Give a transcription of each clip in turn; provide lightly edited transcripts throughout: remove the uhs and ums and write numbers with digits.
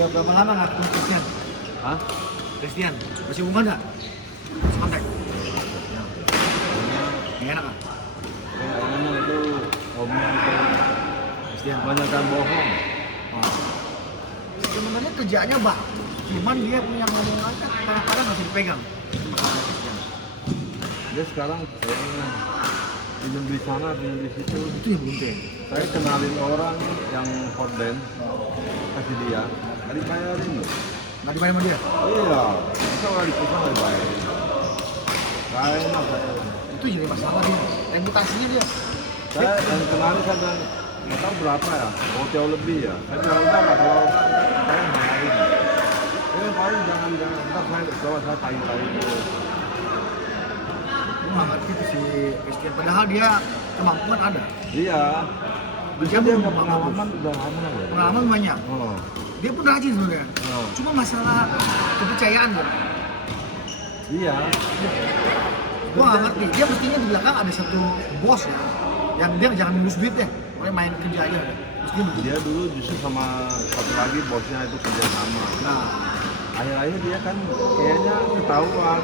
Udah berapa lama nggak ketemu Christian? Hah? Christian, masih hubungan nggak? Masih kontak? Nggak enak kan? Orangnya itu omnya itu Christian. kebanyakan bohong. Oh. Sebenarnya kerjaannya bang, cuman dia punya ngomongan kan kadang-kadang masih dipegang. Itu masalah Christian. Dia sekarang kayaknya pinjam di sana, pinjam di situ. Itu yang bunting. Saya kenalin orang yang hotband, kasih dia, nggak dibayarin loh. Nggak dibayar sama dia? Iya, masa nggak dipesan nggak dibayarin? Nggak enak saya. Itu jadi masalah dia, reputasinya dia. Saya yang kenalin saya bilang, nggak tahu berapa ya, mau jauh lebih ya. Saya bilang udah lah, kalau nggak saya mahalin. Paling jangan, ntar saya tanya-tanya dulu. Gue nggak ngerti tuh si Christian, padahal dia kemampuan ada. Iya. Dia Dia belum nggak pengalaman udah lama ya. pengalaman banyak. Oh. Dia pun rajin sebenarnya. Oh. Cuma masalah kepercayaan kan. Iya. Gua nggak ngerti. Dia mestinya di belakang ada satu bos ya, yang dia jangan ngurus duit deh, pokoknya main kerja aja. Mestinya begitu. Dia dulu justru sama satu lagi bosnya itu kerja sama. Nah, Akhir-akhir dia kan kayaknya ketahuan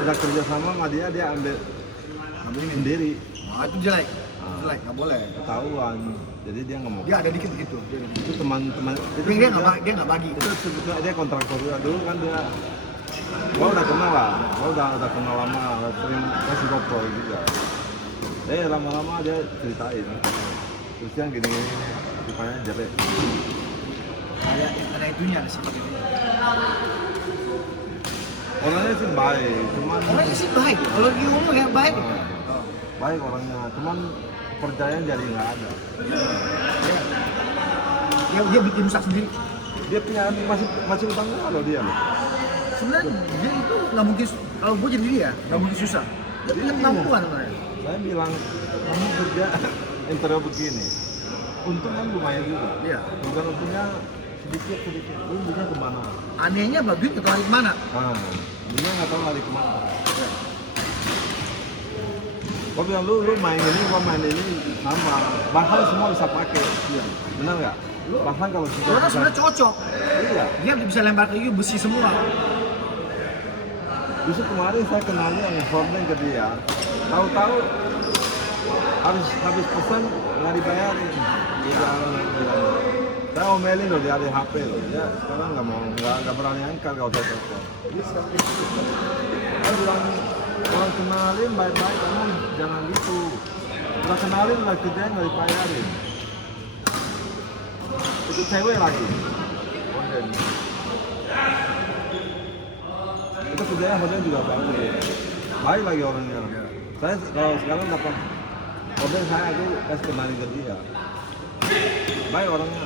udah kerja sama sama dia ambil sendiri. nah itu jelek. jelek, nggak boleh. Ketahuan. Jadi dia nggak mau. Dia ada dikit begitu. Itu teman-teman. Tapi dia nggak bagi. Itu sebetulnya dia kontraktor juga dulu kan dia. Gua udah kenal lah. Gua udah kenal lama. Sering kasih GoPro juga. Lama-lama dia ceritain. Terus yang gini-gini rupanya jelek. Ada itunya, ada sifat itu. Orangnya sih baik, cuman Orangnya sih baik. Kalau dia ngomong ya baik. baik orangnya, cuman kepercayaan jadi nggak ada. Dia bikin rusak sendiri. Dia punya masih utang kalau dia. Sebenarnya dia itu nggak mungkin, kalau gue jadi dia nggak mungkin susah. Dia punya kemampuan sebenarnya. Saya bilang kamu kerja interior begini, untung kan lumayan juga. Iya. Bukan untungnya sedikit, lu bisa kemana? Anehnya Mbak Duit ketemu kemana? Dia nggak tahu lari kemana. Gua bilang lu main ini, gua main ini sama, bahan semua bisa pakai. Iya. Benar nggak? Bahan kalau sudah. Karena sebenarnya cocok. Iya. Dia bisa lempar kayu besi semua. Justru kemarin saya kenalnya yang horden ke dia, tahu-tahu habis pesan nggak dibayarin. Dia saya omelin loh, dia ada HP loh, dia sekarang nggak berani angkat kalau saya telepon. Saya bilang orang kenalin baik-baik, kamu jangan gitu. Udah kenalin udah kerjain nggak dibayarin. Itu cewek lagi. Horden. Itu kerjanya horden juga baik lagi orangnya. Saya kalau sekarang dapat horden saya itu kasih kenalin ke dia. Baik orangnya.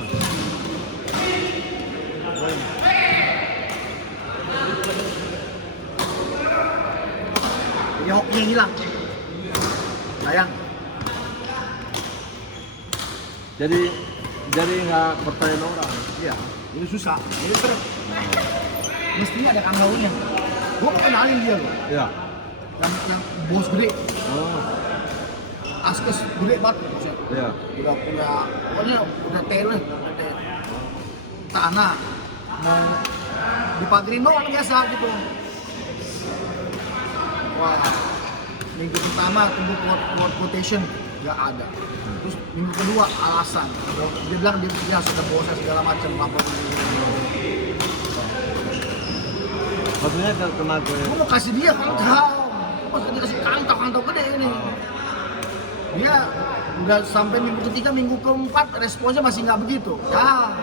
Ya hokinya hilang. Sayang. Jadi nggak percaya orang. Iya. Ini susah. Ini mestinya ada kanggaunya. Gue kenalin dia loh. Iya. Yang bos gede. Oh. Askes gede banget maksudnya. Iya. Pokoknya udah tele, tanah mau dipagerin doang biasa gitu. Wah, minggu pertama tunggu quote quotation nggak ada. Terus minggu kedua alasan, dia bilang dia sudah bosan segala macam apa. Maksudnya kena gue. Gue mau kasih dia kantong, maksudnya dikasih kantong gede ini. Dia udah sampai minggu ketiga, minggu keempat responnya masih nggak begitu. Ya,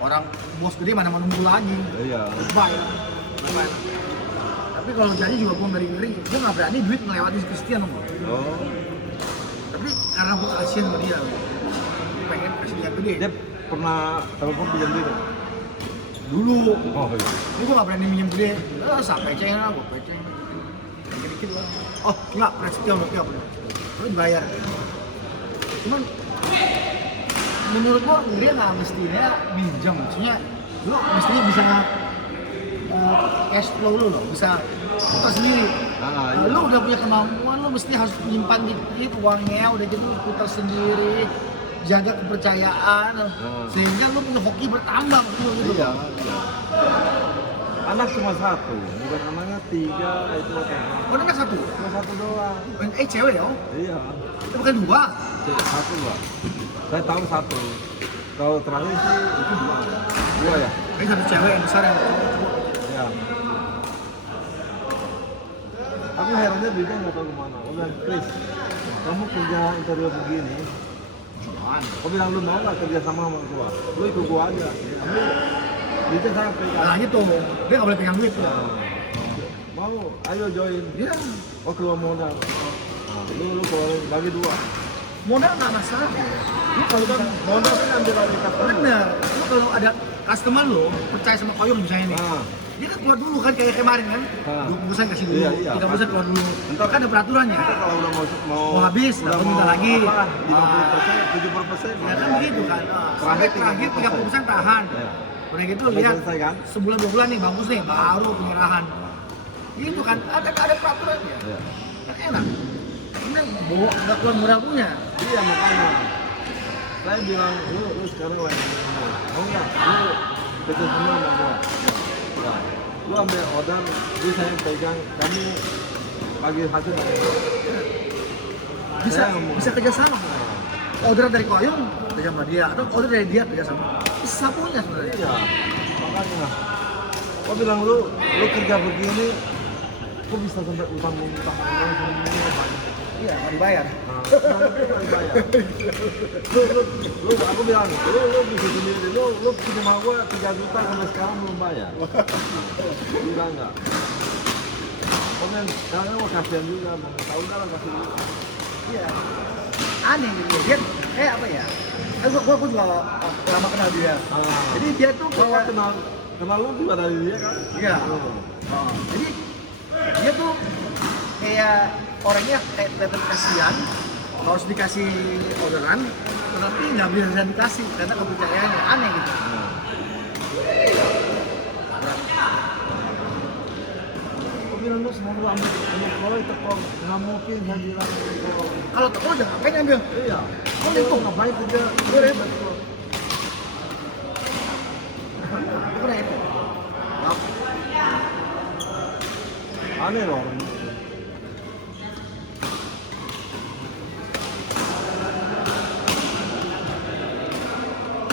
orang bos gede mana mau nunggu lagi. Iya. Baik. Tapi kalau jadi juga gue ngeri, gue nggak berani duit melewati Christian. Oh. Tapi karena gue kasihan sama dia, gue pengen kasih dia gede. Dia pernah telepon pinjam duit? Dulu. Oh iya. Ini gue nggak berani minjem gede. Sampai peceng lah, gue peceng. Dikit-dikit lah. Oh nggak, Prestion lo tiap lu dibayar. Cuman menurut gua dia nggak mestinya minjem, maksudnya lu mestinya bisa cash flow lu loh, bisa putar sendiri. Iya. Lu udah punya kemampuan, lu mesti harus menyimpan dikit uangnya, udah gitu lu putar sendiri, jaga kepercayaan, sehingga lu punya hoki bertambah gitu. Iya. Anak cuma satu, bukan anaknya 3 itu. Oh, anak satu? Cuma satu doang. Cewek ya? Iya. Itu bukan 2? Satu lah. Saya tahu satu. Kalau terakhir sih itu 2 ya. Ini satu cewek yang besar yang cowok. Iya. Aku herannya duitnya nggak tahu kemana. Aku bilang, Chris, kamu kerja interior begini, aku bilang lu mau nggak kerja sama gua? Lu ikut gua aja. Duitnya saya pegang. Nah gitu, dia nggak boleh pegang duit. Mau, ayo join. Dia Oh keluar modal. Lu keluarin bagi 2. modal nggak masalah. Lu kalau Kan modal kan ambil dari customer. bener, lu kalau ada customer lu percaya sama koyor misalnya nih, dia kan keluar dulu kan kayak kemarin kan, 20% kasih dulu, Iya, 30% keluar dulu. Entar Kan ada peraturannya. Kita kalau udah mau habis, udah dapat minta lagi. 50%, 70%. Ya kan begitu kan. Sampai terakhir 30% tahan. Iya. Udah gitu Udah lihat selesai kan? sebulan 2 bulan nih bagus nih, baru penyerahan. Gitu kan, ada peraturannya. Iya. Kan enak. Ini bawa nggak keluar modal punya. Iya makanya. Saya bilang lu sekarang lagi mau nggak? Lu kerja sama gua. Ya. Lu ambil order, lu saya pegang, kami bagi hasil dari bisa kerjasama. Order dari Koyong kerja sama dia, atau order dari dia kerja sama. Bisa punya sebenarnya. Iya, makanya. Gua bilang lu kerja begini, kok bisa sampai utang-utang semuanya banyak. Iya, nggak dibayar. Nah, nggak dibayar. Aku bilang, lu bisa sendiri, lu punya sama gua 3 juta sampai sekarang belum bayar. Bilang nggak? Komen, sekarang gua kasihan juga, mau tahu nggak lah kasih dulu. Iya. Aneh gitu. Dia apa ya? Gua juga lama kenal dia. Jadi dia tuh Kalau kayak kenal lu juga dari dia kan? iya. Jadi dia tuh kayak orangnya kayak kelihatan kasihan, harus dikasih orderan, tetapi nggak bisa dikasih karena kepercayaannya aneh gitu. Aku bilang lu selalu ambil proyek tekong, nggak mungkin saya bilang tekong. Kalau toko jangan ngapain ambil? Iya. Oh, itu ngapain kerja? Gue repot. Gue repot. Aneh loh orang itu.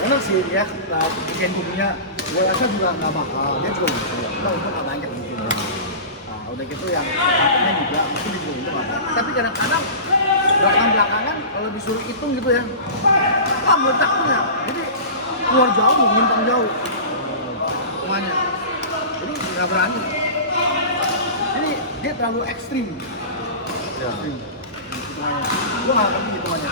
Enak sih ya, bikin bukunya. Gue rasa juga nggak bakal. Dia juga bisa. Kita untuk nggak banyak mungkin. Nah, udah gitu yang partnernya juga mungkin juga itu nggak banyak. Tapi kadang-kadang belakangan kalau disuruh hitung gitu ya, meledak punya. Jadi keluar jauh, menyimpang jauh semuanya. Jadi nggak berani. Ini dia terlalu ekstrim. Ya. Hitungannya. Gue nggak ngerti hitungannya.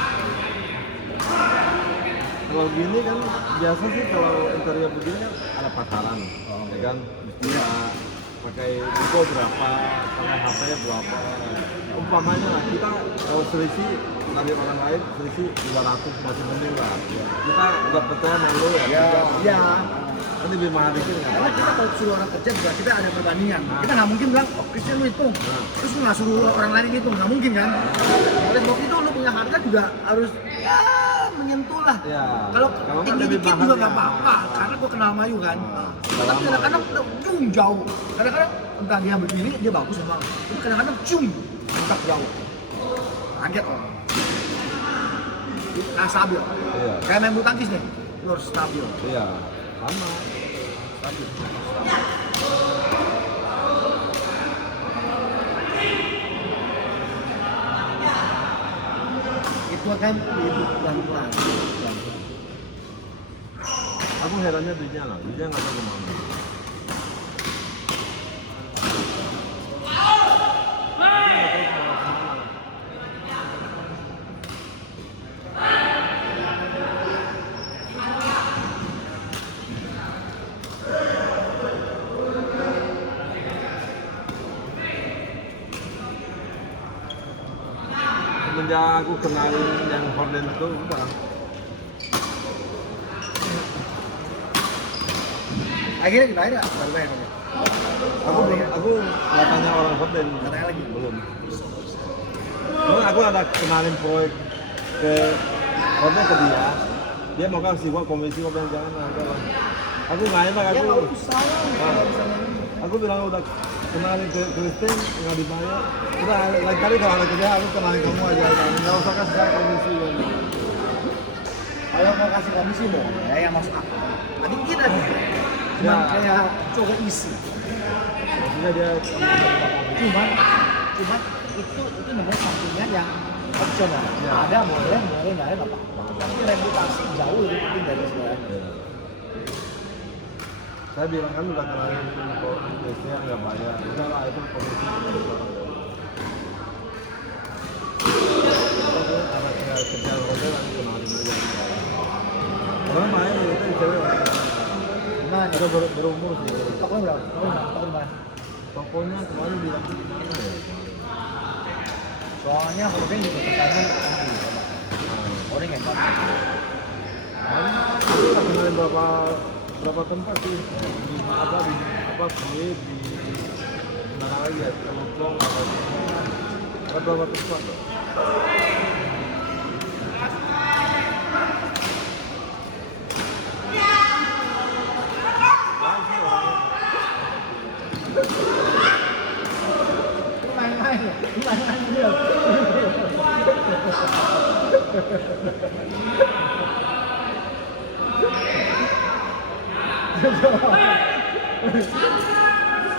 Kalau gini kan biasa sih kalau interior begini kan ada pasaran, ya kan? Mesti pakai buku berapa, pakai HP berapa. Umpamanya lah, kita kalau selisih dari orang lain selisih 200 masih mending lah. Kita udah percaya sama lu ya. Iya. Kan lebih mahal dikit kan? Karena kita kalau suruh orang kerja juga kita ada perbandingan. Kita nggak mungkin bilang, oh Christian lu hitung, terus lu nggak suruh orang lain hitung, nggak mungkin kan? Oleh sebab itu lu punya harga juga harus ya menyentuh lah. Ya. Kalau Kalau tinggi lebih dikit mahal juga ya. nggak apa-apa, karena gua kenal Mayu kan. Tapi Lama. kadang-kadang ujung jauh. Kadang-kadang entah dia begini dia bagus emang, tapi kadang-kadang mentak jauh. Kaget orang. Nah, stabil. Iya. Kayak main bulu tangkis nih, lu harus stabil. Iya, sama. Stabil. Itu kan itu pelan-pelan. Aku herannya duitnya lah, duitnya nggak tahu kemana. Semenjak aku kenalin yang horden itu udah. Akhirnya dibayar nggak? Baru bayar. Aku nggak tanya orang horden. Nggak tanya lagi? Belum. Cuma aku ada kenalin proyek ke horden ke dia. Dia mau kasih gua komisi, gua bilang jangan lah. Aku nggak enak Ya aku. nggak usah. Aku bilang udah kenalin ke Kristen nggak dibayar. Udah lain kali kalau ada kerja aku kenalin kamu aja. Nggak usah kasih saya komisi. Kalau mau kasih komisi mau, ya yang masuk akal. Tadi kita nih, cuma Ya. kayak coba isi. Maksudnya dia Cuman itu namanya sampingan yang opsional. Ya. Ada boleh, nggak ada apa. Tapi reputasi jauh lebih penting dari segalanya. saya bilang kan udah kenalin kok biasanya nggak bayar udah lah itu komisi ada kerja hotel lagi kenalin aja orang main itu cewek Nah, udah berumur sih tokonya berapa? Toko di mana? tokonya kemarin bilang di mana ya Soalnya holding juga pertanyaan orang yang banyak. kemarin aku nggak kenalin berapa tempat sih di apa di mana lagi ya Telukong ada berapa tempat Main-main dia.